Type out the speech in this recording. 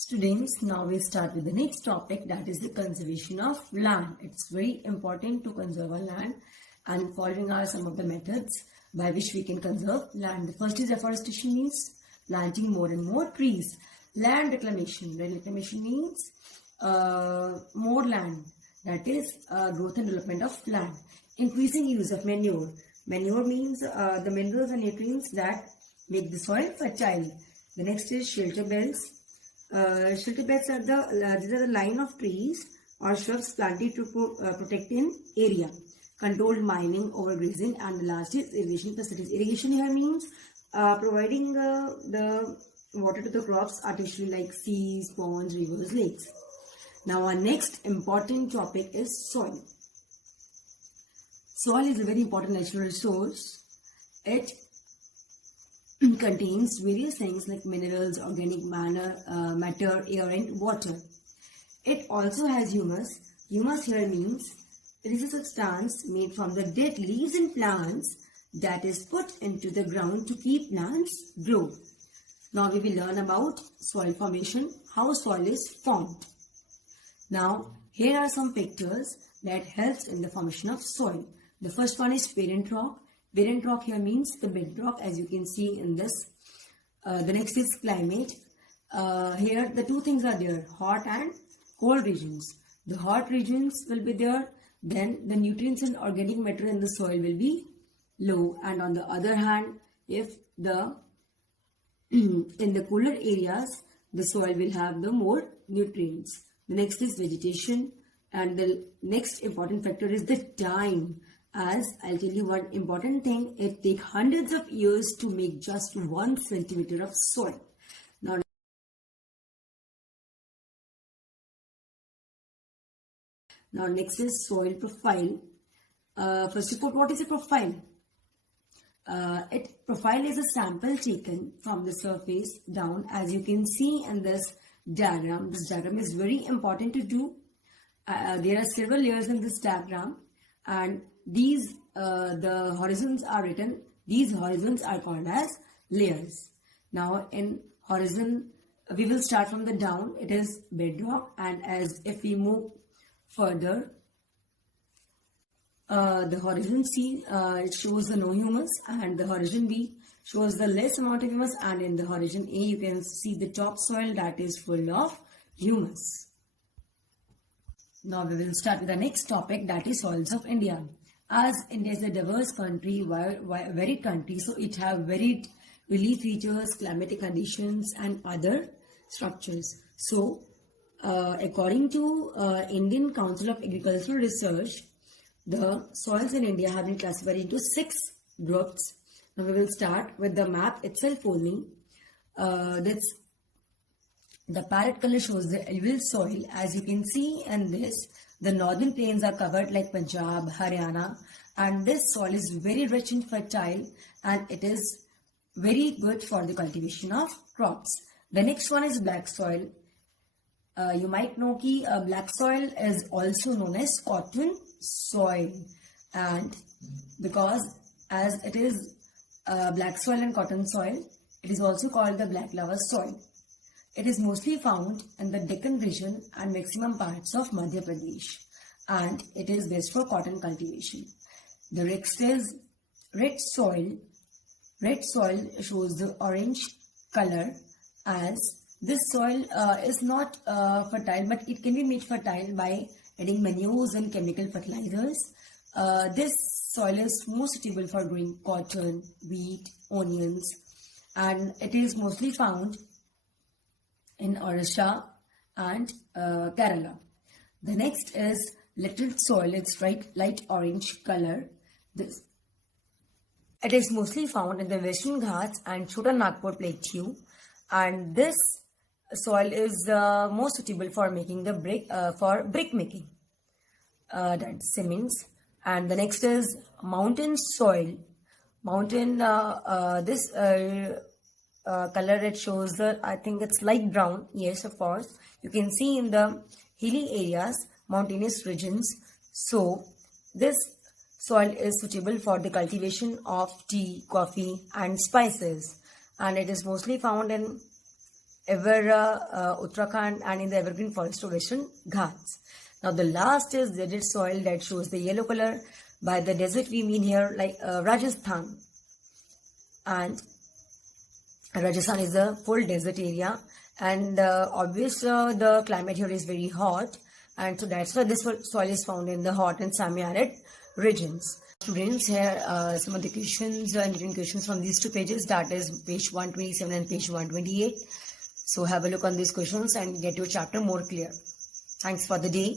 Students, now we start with the next topic, that is the conservation of land. It's very important to conserve our land, and following are some of the methods by which we can conserve land. The first is afforestation, means planting more and more trees. Land reclamation. Land reclamation means more land, that is growth and development of land. Increasing use of manure. Manure means the minerals and nutrients that make the soil fertile. The next is shelter beds. Shelter beds are these are the line of trees or shrubs planted to protect an area. Controlled mining, overgrazing, and the last is irrigation facilities. Irrigation here means providing the water to the crops artificially, like seas, ponds, rivers, lakes. Now our next important topic is soil. Soil is a very important natural resource. It contains various things like minerals, organic matter, air, and water. It also has humus. Humus here means it is a substance made from the dead leaves in plants that is put into the ground to keep plants grow. Now we will learn about soil formation, how soil is formed. Now here are some pictures that helps in the formation of soil. The first one is parent rock. Parent rock here means the bedrock, as you can see in this. The next is climate. Here the two things are there, hot and cold regions. The hot regions will be there, then the nutrients and organic matter in the soil will be low. And on the other hand, if the in the cooler areas, the soil will have the more nutrients. The next is vegetation, and the next important factor is the time. As I'll tell you one important thing, it takes hundreds of years to make just 1 centimeter of soil. Now next is soil profile. First of all, what is a profile? Profile is a sample taken from the surface down, as you can see in this diagram. This diagram is very important to do. There are several layers in this diagram, and these the horizons are written. These horizons are called as layers. Now in horizon, we will start from the down. It is bedrock, and as if we move further, the horizon C it shows the no humus, and the horizon B shows the less amount of humus, and in the horizon A you can see the topsoil that is full of humus. Now we will start with the next topic, that is soils of India. As India is a diverse country, varied country, so it have varied relief features, climatic conditions, and other structures. So according to Indian Council of Agricultural Research, the soils in India have been classified into 6 groups. Now we will start with the map itself only. The parrot color shows the alluvial soil. As you can see in this, the northern plains are covered like Punjab, Haryana, and this soil is very rich and fertile, and it is very good for the cultivation of crops. The next one is black soil. You might know that black soil is also known as cotton soil, and because as it is black soil and cotton soil, it is also called the black lava soil. It is mostly found in the Deccan region and maximum parts of Madhya Pradesh, and it is best for cotton cultivation. The next is red soil. Red soil shows the orange color, as this soil is not fertile, but it can be made fertile by adding manures and chemical fertilizers. This soil is more suitable for growing cotton, wheat, onions, and it is mostly found in Orissa and Kerala. The next is littered soil. It's light orange color. It is mostly found in the Western Ghats and Chota Nagpur Plateau, and this soil is more suitable for making the brick making, that's cements. And the next is mountain soil. Mountain, this color it shows the, I think it's light brown. Yes, of course, you can see in the hilly areas, mountainous regions. So this soil is suitable for the cultivation of tea, coffee, and spices, and it is mostly found in Uttarakhand, and in the evergreen forest of Western Ghats. Now the last is desert soil that shows the yellow color. By the desert we mean here like Rajasthan, and Rajasthan is a full desert area, and obviously the climate here is very hot, and so that's why this soil is found in the hot and semi-arid regions. Students, here some of the questions and written questions from these two pages, that is page 127 and page 128. So have a look on these questions and get your chapter more clear. Thanks for the day.